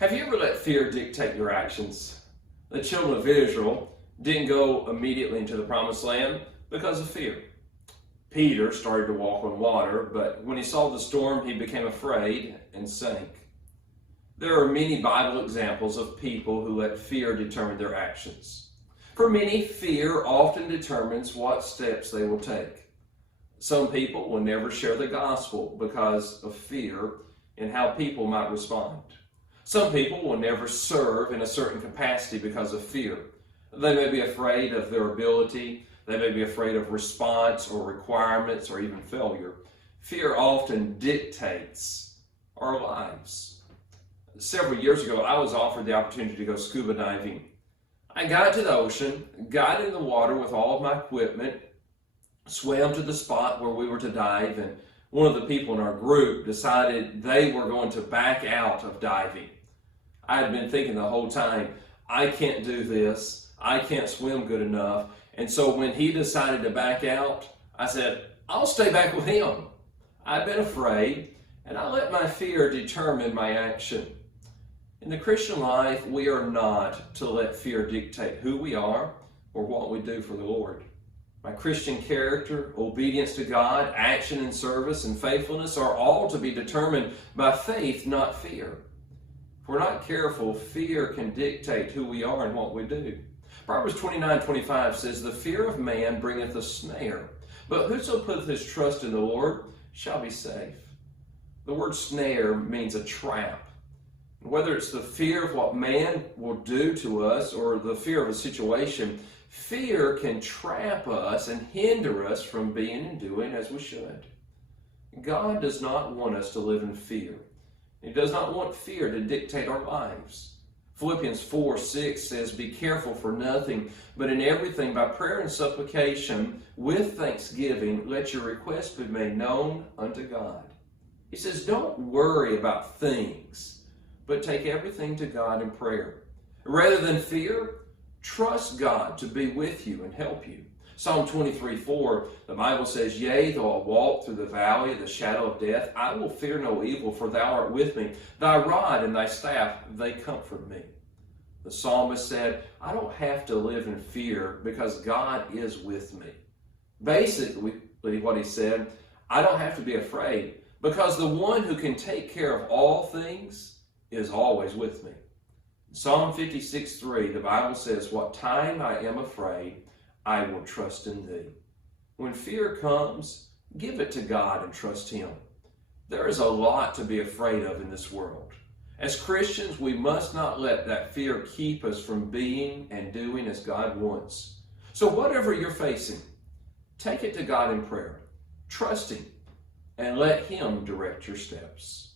Have you ever let fear dictate your actions? The children of Israel didn't go immediately into the promised land because of fear. Peter started to walk on water, but when he saw the storm, he became afraid and sank. There are many Bible examples of people who let fear determine their actions. For many, fear often determines what steps they will take. Some people will never share the gospel because of fear and how people might respond. Some people will never serve in a certain capacity because of fear. They may be afraid of their ability. They may be afraid of response or requirements or even failure. Fear often dictates our lives. Several years ago, I was offered the opportunity to go scuba diving. I got to the ocean, got in the water with all of my equipment, swam to the spot where we were to dive, and one of the people in our group decided they were going to back out of diving. I had been thinking the whole time, I can't do this, I can't swim good enough, and so when he decided to back out, I said, I'll stay back with him. I've been afraid, and I let my fear determine my action. In the Christian life, we are not to let fear dictate who we are or what we do for the Lord. My Christian character, obedience to God, action and service, and faithfulness are all to be determined by faith, not fear. If we're not careful, fear can dictate who we are and what we do. Proverbs 29:25 says, The fear of man bringeth a snare, but whoso putteth his trust in the Lord shall be safe. The word snare means a trap. Whether it's the fear of what man will do to us or the fear of a situation, fear can trap us and hinder us from being and doing as we should. God does not want us to live in fear. He does not want fear to dictate our lives. Philippians 4:6 says, Be careful for nothing, but in everything by prayer and supplication, with thanksgiving, let your requests be made known unto God. He says, don't worry about things, but take everything to God in prayer. Rather than fear, trust God to be with you and help you. Psalm 23:4, the Bible says, Yea, though I walk through the valley of the shadow of death, I will fear no evil, for thou art with me. Thy rod and thy staff, they comfort me. The psalmist said, I don't have to live in fear because God is with me. Basically, what he said, I don't have to be afraid because the one who can take care of all things is always with me. Psalm 56:3, the Bible says, What time I am afraid, I will trust in thee. When fear comes, give it to God and trust him. There is a lot to be afraid of in this world. As Christians, we must not let that fear keep us from being and doing as God wants. So whatever you're facing, take it to God in prayer. Trust him and let him direct your steps.